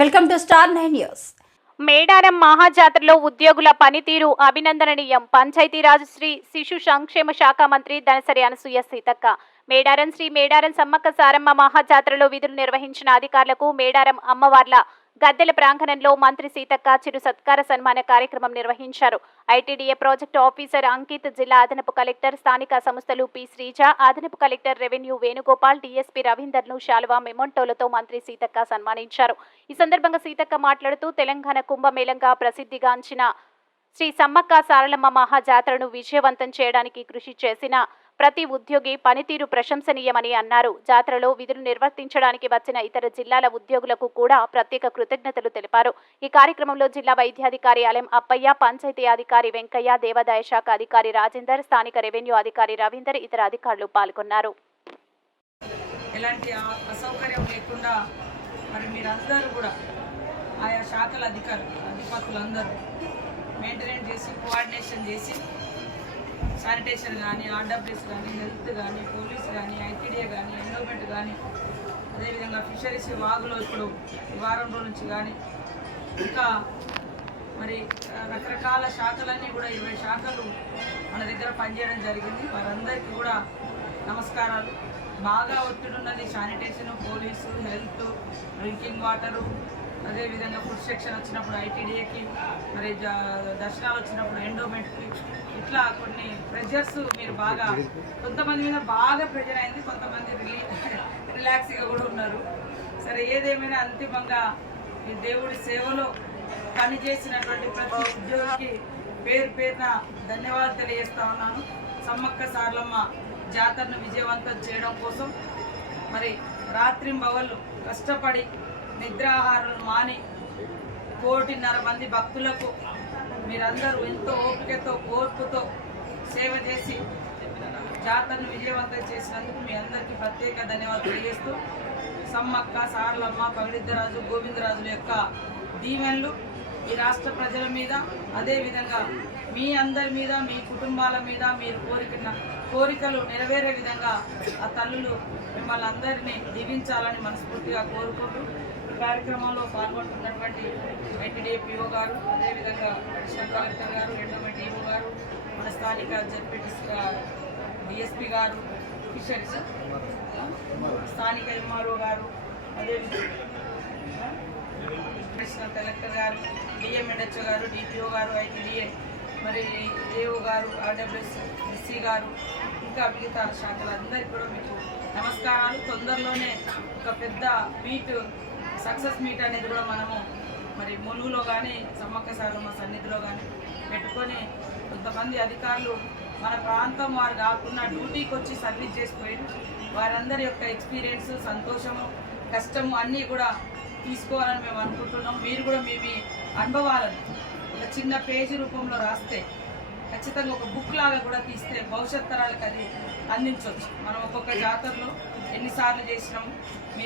Welcome to star nine news. Medaram మహాజాతరలో ఉద్యోగుల పనితీరు అభినందనీయం పంచాయతీరాజ్ శ్రీ శిశు సంక్షేమ శాఖ మంత్రి దనసరి అనసూయ సీతక్క. మేడారం శ్రీ మేడారం సమ్మక్క సారమ్మ మహాజాతరలో విధులు నిర్వహించిన అధికారులకు మేడారం అమ్మవార్ల గద్దెల ప్రాంగణంలో మంత్రి సీతక్క చిరు సత్కార సన్మాన కార్యక్రమం నిర్వహించారు. ఐటీడీఏ ప్రాజెక్టు ఆఫీసర్ అంకిత్ జిల్లా అదనపు కలెక్టర్ స్థానిక సంస్థలు పి. శ్రీజ అదనపు కలెక్టర్ రెవెన్యూ వేణుగోపాల్ డీఎస్పీ రవీందర్ను శాలువా మెమోంటోలతో మంత్రి సీతక్క సన్మానించారు. ఈ సందర్భంగా సీతక్క మాట్లాడుతూ తెలంగాణ కుంభమేళంగా ప్రసిద్ధిగాంచిన శ్రీ సమ్మక్క సారలమ్మ మహాజాతరను విజయవంతం చేయడానికి కృషి చేసిన ప్రతి ఉద్యోగి పనితీరు ప్రశంసనీయమని అన్నారు. జాతరలో విధులు నిర్వర్తించడానికి వచ్చిన ఇతర జిల్లాల ఉద్యోగులకు కూడా ప్రత్యేక కృతజ్ఞతలు తెలిపారు. ఈ కార్యక్రమంలో జిల్లా వైద్యాధికారి అలెం అప్పయ్య పంచాయతీ అధికారి వెంకయ్య దేవాదాయ శాఖ అధికారి రాజేందర్ స్థానిక రెవెన్యూ అధికారి రవీందర్ ఇతర అధికారులు పాల్గొన్నారు. ఎలాంటి అసౌకర్యం లేకుండా మరి మీరందరూ కూడా ఆయా శాఖల అధికారులు అధిపతులందరూ మెయింటెనెన్స్ చేసి కోఆర్డినేషన్ చేసి శానిటేషన్ కానీ ఆర్డబ్ల్యూస్ కానీ హెల్త్ కానీ పోలీస్ కానీ ఐటీడీఏ కానీ ఎండోమెంట్ కానీ అదేవిధంగా ఫిషరీస్ వాగులో ఇప్పుడు వారం రోజుల నుంచి కానీ ఇంకా మరి రకరకాల శాఖలన్నీ కూడా ఇరవై శాఖలు మన దగ్గర పనిచేయడం జరిగింది. వారందరికీ కూడా నమస్కారాలు. బాగా ఒత్తిడి ఉన్నది sanitation police health drinking water అదేవిధంగా ఫుడ్ సెక్షన్ వచ్చినప్పుడు ఐటీడీఏకి మరి దర్శనాలు వచ్చినప్పుడు ఎండోమెంట్కి ఇట్లా కొన్ని ప్రెజర్స్ మీరు బాగా కొంతమంది మీద బాగా ప్రెజర్ అయింది కొంతమంది రిలీ రిలాక్స్గా కూడా ఉన్నారు. సరే ఏదేమైనా అంతిమంగా మీ దేవుడి సేవలో పనిచేసినటువంటి ప్రతి ఉద్యోగికి పేరు పేరున ధన్యవాదాలు తెలియజేస్తా ఉన్నాను. సమ్మక్క సార్లమ్మ జాతరను విజయవంతం చేయడం కోసం మరి రాత్రింబవళ్ళు కష్టపడి నిద్రాహారాలు మాని కోటిన్నర మంది భక్తులకు మీరందరూ ఎంతో ఓపికతో ఓర్పుతో సేవ చేసి జాతరను విజయవంతం చేసినందుకు మీ అందరికీ ప్రత్యేక ధన్యవాదాలు తెలియజేస్తూ సమ్మక్క సారలమ్మ పవిడిద్దరాజు గోవిందరాజుల యొక్క దీవెనలు ఈ రాష్ట్ర ప్రజల మీద అదేవిధంగా మీ అందరి మీద మీ కుటుంబాల మీద మీరు కోరికన కోరికలు నెరవేరే విధంగా ఆ తల్లులు మిమ్మల్ని అందరినీ దీవించాలని మనస్ఫూర్తిగా కోరుకుంటూ ఈ కార్యక్రమంలో పాల్గొంటున్నటువంటి ఎన్టీడీపీఓ గారు అదేవిధంగా అడిషనల్ కలెక్టర్ గారు ఎండోమెంట్ ఈఓ గారు మన స్థానిక జడ్పీటీస్ డిఎస్పీ గారు ఫిషరీస్ స్థానిక ఎంఆర్ఓ గారు అదేవిధంగా అడిషనల్ కలెక్టర్ గారు డిఎంఎడ్హెచ్ఓ గారు డిపిఓ గారు ఐటీడీఏ మరి ఏఓ గారు ఆర్డబ్ల్యూఎస్ ఎస్సీ గారు ఇంకా మిగతా శాఖలందరికీ కూడా మీకు నమస్కారాలు. తొందరలోనే ఒక పెద్ద మీట్ సక్సెస్ మీట్ అనేది కూడా మనము మరి ములుగులో కానీ సమ్మక్క సారమ్మ సన్నిధిలో కానీ పెట్టుకొని కొంతమంది అధికారులు మన ప్రాంతం వారు కాకుండా డ్యూటీకి వచ్చి సర్వీస్ చేసిపోయారు. వారందరి యొక్క ఎక్స్పీరియన్స్ సంతోషము కష్టము అన్నీ కూడా తీసుకోవాలని మేము అనుకుంటున్నాం. మీరు కూడా మీ మీ అనుభవాలను ఒక చిన్న పేజీ రూపంలో రాస్తే ఖచ్చితంగా ఒక బుక్ లాగా కూడా తీస్తే భవిష్యత్ తరాలకు అది అందించవచ్చు మనం ఒక్కొక్క జాతరలో ఎన్నిసార్లు చేసినాము మీ